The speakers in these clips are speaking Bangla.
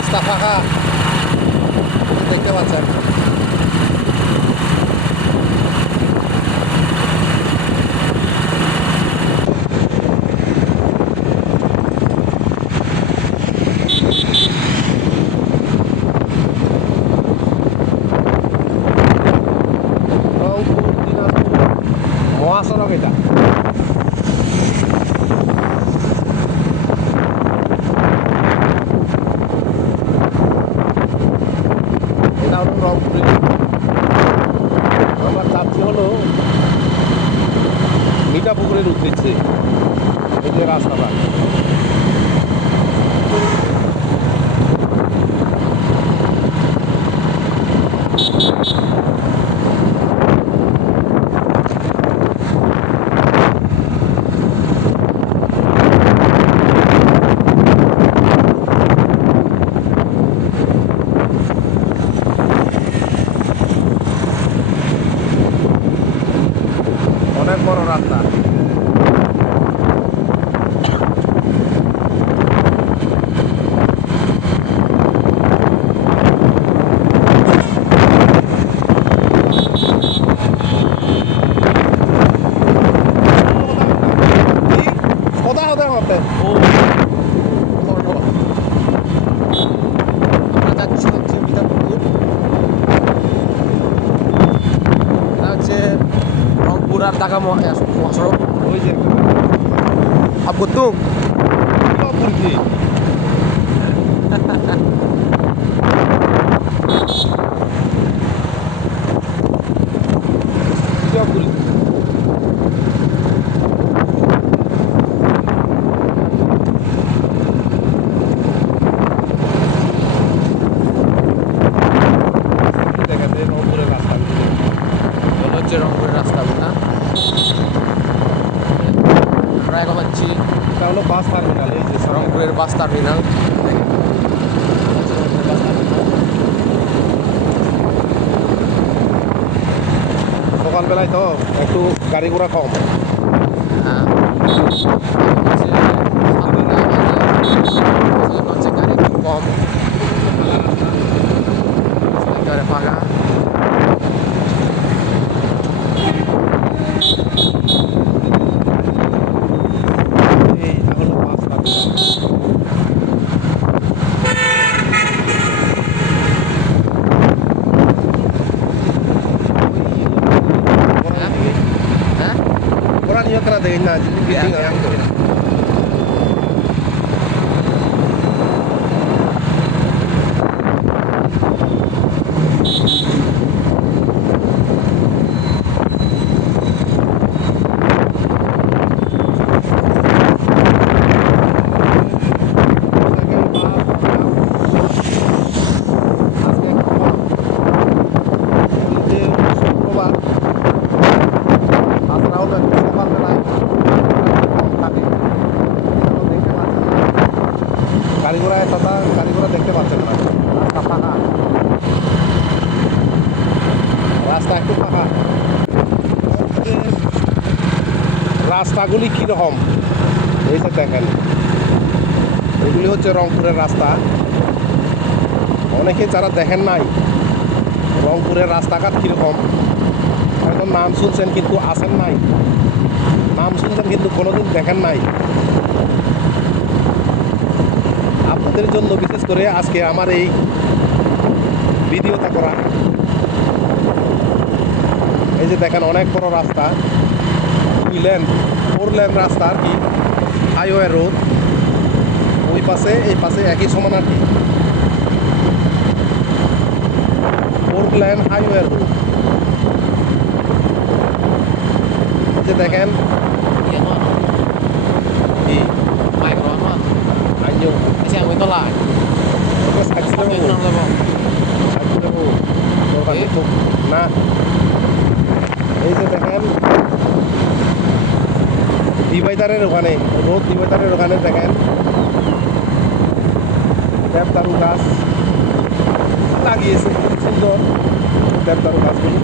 রাস্তা ফাঁকা। দেখতে পাচ্ছেন রংপুর দিনাজপুর মহাসড়ক এটা এটা হলো রংপুরে আমার চাচ্ছি হলো মিঠা পুকুরের উঠেছে এই যে রাস্তাটা অনেক বড় রাস্তা কোথায় হতে হবে আমরা যাচ্ছি হচ্ছে মিঠাপুকুর এটা হচ্ছে রংপুর আর ঢাকা মহা- মহাসড়ক ওই যে আব্বু তো দেখা যায় রংপুরের রাস্তা বলা হচ্ছে রংপুরের রাস্তাগুলো আমরা এখন হচ্ছি এটা হলো বাস টার্মিনাল এই যে সড়ক রংপুরের বাস টার্মিনাল সকালবেলায় তো একটু গাড়ি ঘোড়া কম হ্যাঁ হচ্ছে সাতটা বাজে। এখন হচ্ছে গাড়ি খুব কম একেবারে ফাঁকা demokrata yi naa ci রাস্তাগুলি কীরকম? এই যে দেখেন। এগুলি হচ্ছে রংপুরের রাস্তা। অনেকে যারা দেখেন নাই, রংপুরের রাস্তাঘাট কীরকম? হয়তো নাম শুনছেন কিন্তু আসেন নাই। নাম শুনছেন কিন্তু কোনোদিন দেখেন নাই। আপনাদের জন্য বিশেষ করে আজকে আমার এই ভিডিওটা করা। এই যে দেখেন অনেক বড় রাস্তা। দুই লেন ফোর লেন রাস্তা আর কি হাইওয়ে রোড ওই পাশে এই পাশে একই সমান আর কি ফোর লেন হাইওয়ে রোড এই যে দেখেন Iya, ডিভাইডারের ওখানে রোদ নিবেদারের ওখানে দেখেন। দেবদারু গাছ লাগিয়েছে সুন্দর দেবদারু গাছগুলি।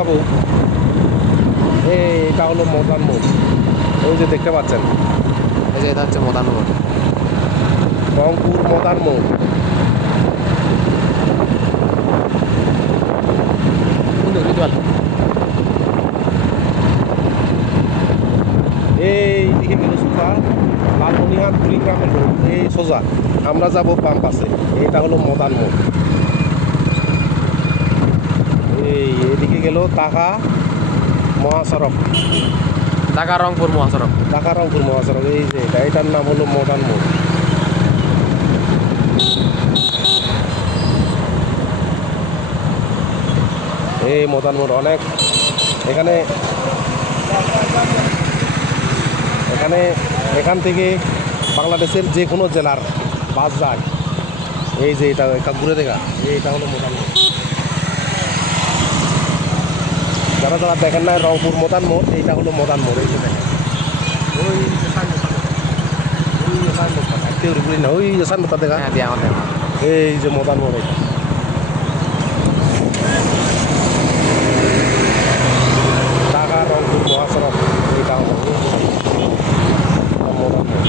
যাব। এটা হলো মদান মোড়। ওই যে দেখতে পাচ্ছেন। এই যে এটা হচ্ছে মদানগর রংপুর মদান মোড়। এই দিকে গেল সোজা। লালমনিহাট কুড়িগ্রামের রোড এই সোজা। আমরা যাব বাম পাশে। এটা হলো মদান মোড়। এই এদিকে গেল টাকা মহাসড়ক। ঢাকা রংপুর মহাসড়ক। ঢাকা রংপুর মহাসড়ক এই যে এটার নাম হলো মদান মোড়। এই মদান মোড় অনেক এখানে এখানে এখান থেকে বাংলাদেশের যে কোনো জেলার বাস যায়। এই যে এটা ঘুরে দেখা এইটা হলো মদান মোড় যারা যারা দেখেন না রংপুর মদান মোড় এইটা হলো মদান মোড় এই যে দেখেন। ওই যে সাইনবোর্ডটা ওই যে সাইনবোর্ডটা একটু ঘুরি না ওই যে সাইনবোর্ডটা দেখা। হ্যাঁ দিয়ে আমাদের এই যে মদান মোড় এটা ঢাকা রংপুর মহাসড়ক এটা হলো মদান মোড়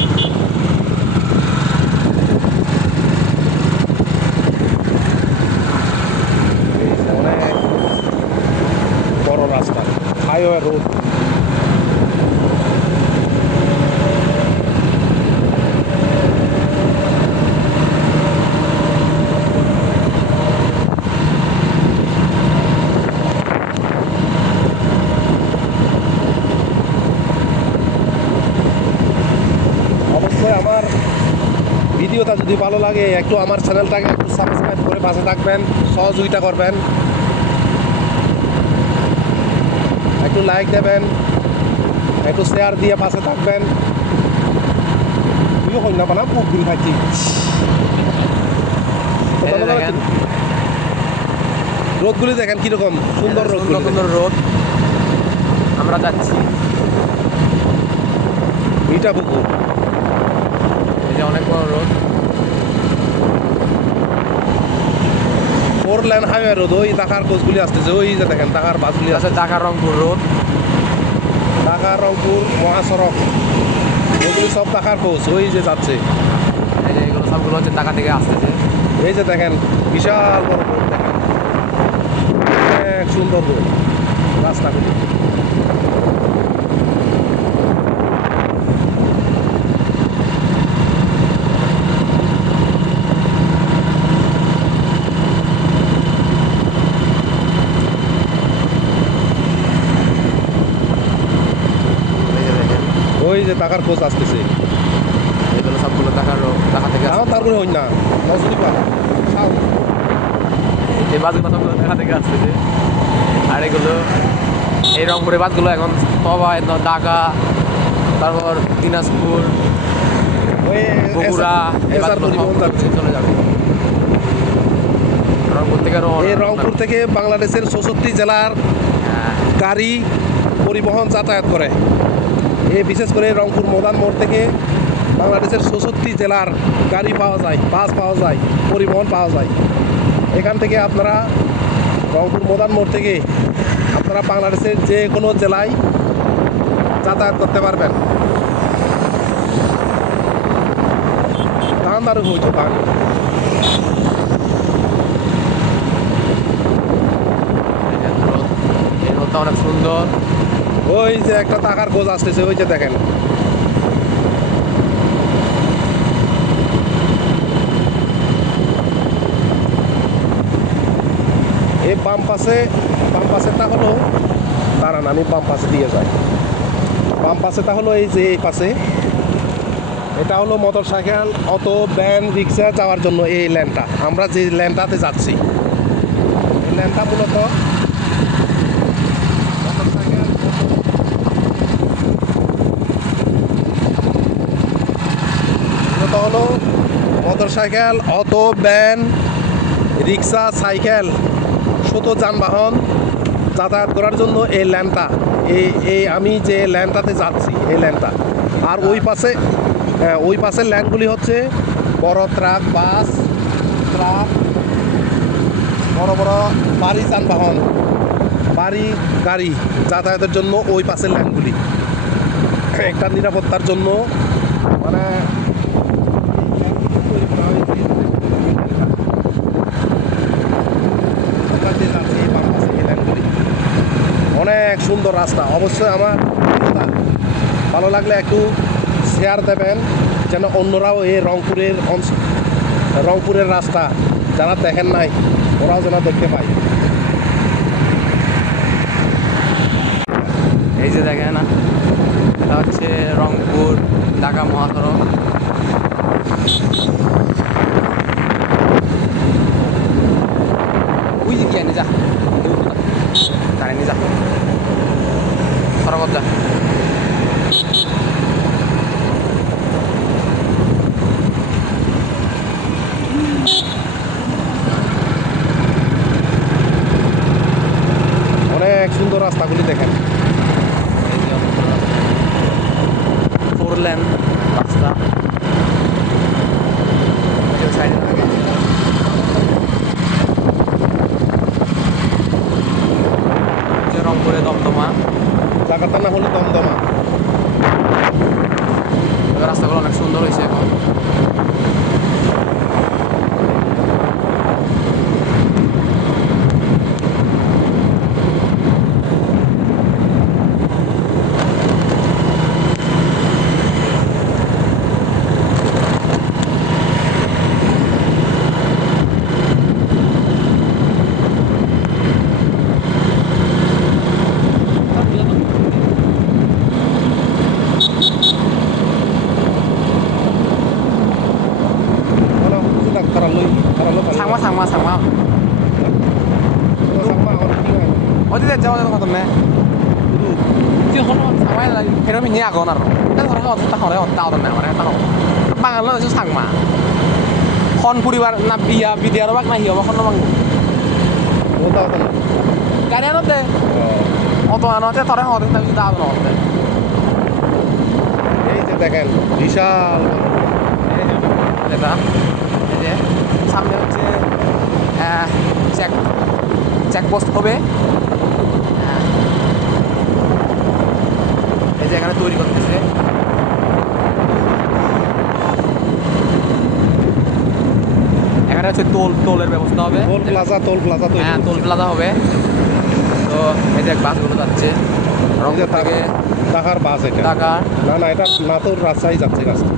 এই যে অনেক বড় রাস্তা হাইওয়ে রোড অবশ্যই আমার ভিডিওটা যদি ভালো লাগে একটু আমার চ্যানেলটাকে একটু সাবস্ক্রাইব করে পাশে থাকবেন সহযোগিতা করবেন। একটু লাইক দেবেন একটু শেয়ার দিয়ে পাশে থাকবেন। তুইও হই না বানা পুকুরি খাচ্ছি এই দেখেন। রোদগুলি দেখেন কীরকম? সুন্দর রোদ সুন্দর রোড আমরা যাচ্ছি। ইটা পুকুর। যে অনেক বড় road. Four lane highway road ওই টাকার কোচগুলি আসতেছে ওই যে দেখেন টাকার বাসগুলি আছে ঢাকা রংপুর রোড। ঢাকা রংপুর মহাসড়ক ওগুলি সব টাকার কোচ ওই যে যাচ্ছে। এই যে এগুলো সবগুলো হচ্ছে ঢাকা থেকে আসতেছে। এই যে দেখেন বিশাল বড় রোড দেখেন। অনেক সুন্দর রোড রাস্তাগুলি। টাকার কোচ আসতেছে। এগুলো সবগুলো ঢাকা ঢাকা থেকে তাও তারপরে হই না নজরি পা এই বাসগুলো সবগুলো ঢাকা থেকে আসতেছে। আর এগুলো এই রংপুরের বাসগুলো এখন সবাই ঢাকা তারপর দিনাজপুর বগুড়া চলে যাবে। রংপুর থেকে রংপুর থেকে বাংলাদেশের চৌষট্টি জেলার হ্যাঁ, গাড়ি পরিবহন যাতায়াত করে। এই বিশেষ করে রংপুর মদান মোড় থেকে বাংলাদেশের চৌষট্টি জেলার গাড়ি পাওয়া যায়, বাস পাওয়া যায়, পরিবহন পাওয়া যায়। এখান থেকে আপনারা রংপুর মদান মোড় থেকে আপনারা বাংলাদেশের যে কোনো জেলায় যাতায়াত করতে পারবেন। ধান দারু হইতো ধান। অনেক সুন্দর। ওই যে একটা টাকার গোজ আসতেছে, ওই যে দেখেন। এই বাম পাশে, বাম পাশেটা হলো, দাঁড়ান, আমি বাম পাশে দিয়ে যাই। বাম পাশেটা হলো এই যে এই পাশে। এটা হলো motorcycle, auto, van, rickshaw যাওয়ার জন্য এই ল্যান্ডটা। আমরা যে ল্যান্ডটাতে যাচ্ছি, এই ল্যান্ডটা মূলত মোটরসাইকেল মূলত হলো motorcycle auto van rickshaw cycle ছোট যানবাহন যাতায়াত করার জন্য এই ল্যান্ডটা এই এই আমি যে ল্যান্ডটাতে যাচ্ছি এই ল্যান্ডটা আর ওই পাশে হ্যাঁ, ওই পাশের ল্যান্ডগুলি হচ্ছে বড় ট্রাক বাস ট্রাক বড় বড় বাড়ি যানবাহন বাড়ি গাড়ি যাতায়াতের জন্য ওই পাশের লাইনগুলি একটা নিরাপত্তার জন্য মানে এই লাইনগুলি তৈরি করা হয়েছে। ওখান দিয়ে যাচ্ছে এই বাম পাশে এই লাইনগুলি। অনেক সুন্দর রাস্তা। অবশ্যই আমার ভালো লাগলে একটু শেয়ার দেবেন, যেন অন্যরাও এই রংপুরের অংশ রংপুরের রাস্তা যারা দেখেন নাই, ওরাও যেন দেখতে পায়। এই যে দেখেন, এটা হচ্ছে রংপুর, ঢাকা মহাসড়ক। ওই যে গিয়ে যা যা। যা অনেক সুন্দর রাস্তাগুলি দেখেন। ফোর লেন রাস্তা। തന്നെ thế nó mình nghe có nào các thằng họ tao hỏi tao tao nào mà tao bằng nó chứ thằng mà con puri bar na bia bia đó bác này hiểu mà con nó bằng nó tao tao cái này nó thế ô tô nó thế tao đấy họ thế tao tao nó thế এই যে দেখেন বিশাল এটা এই যে সামনে হচ্ছে চেক চেকপোস্ট হবে এখানে তৈরি করতেছে এখানে হচ্ছে টোল টোলের ব্যবস্থা হবে। টোল প্লাজা টোল প্লাজা তৈরি হ্যাঁ টোল প্লাজা হবে। তো এই যে বাসগুলো যাচ্ছে রংপুর থেকে ঢাকার বাস এটা। ঢাকা না না এটা নাটোর রাজশাহী যাচ্ছে রাস্তা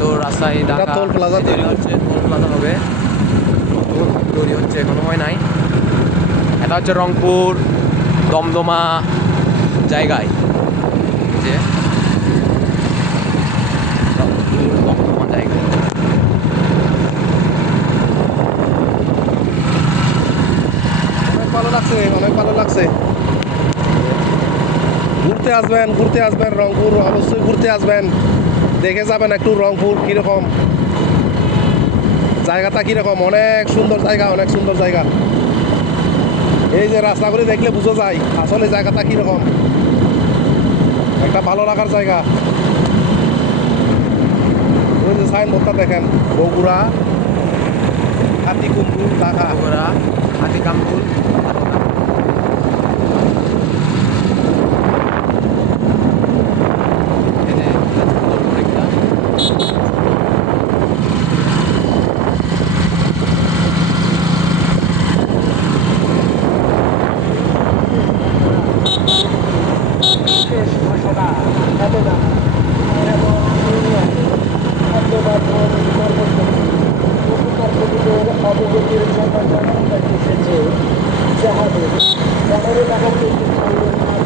তো রাজশাহী ঢাকা টোল প্লাজা তৈরি তৈরি হচ্ছে টোল প্লাজা হবে। তৈরি হচ্ছে এখনও হয় নাই। এটা হচ্ছে রংপুর দমদমা জায়গায় যে অনেক ভালো লাগছে, অনেক ভালো লাগছে। ঘুরতে আসবেন ঘুরতে আসবেন রংপুর, অবশ্যই ঘুরতে আসবেন। দেখে যাবেন একটু রংপুর কীরকম। জায়গাটা কীরকম? অনেক সুন্দর জায়গা, অনেক সুন্দর জায়গা। এই যে রাস্তাগুলি দেখলে বোঝা যায়, আসলে জায়গাটা কীরকম? একটা ভালো লাগার জায়গা। ওই যে সাইনবোর্ডটা দেখেন, বগুড়া হাতিকুন্দু ঢাকা। বগুড়া হাতিকামপুর এই যে সুন্দর পরীক্ষা বিশেষ ঘোষণা ঘটনা এবং ইউনিয়ন খাদ্যবাদ কর্মচারীদের অবগতির জন্য জানানো যাইতেছে যে যাহাদের পনেরো টাকা থেকে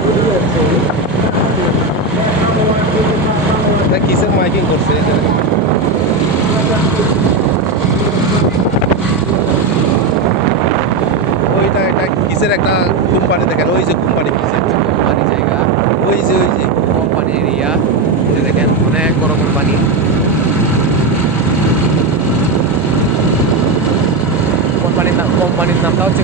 ঘুরিয়েছে এটা কিসের মাইকিং করছে এই যে দেখেন। ওইটা এটা একটা কোম্পানি দেখেন, ওই যে কোম্পানি কোম্পানি জায়গা, ওই যে ওই যে কোম্পানি এরিয়া দেখেন, অনেক বড় কোম্পানি। কোম্পানির নাম, কোম্পানির নামটা হচ্ছে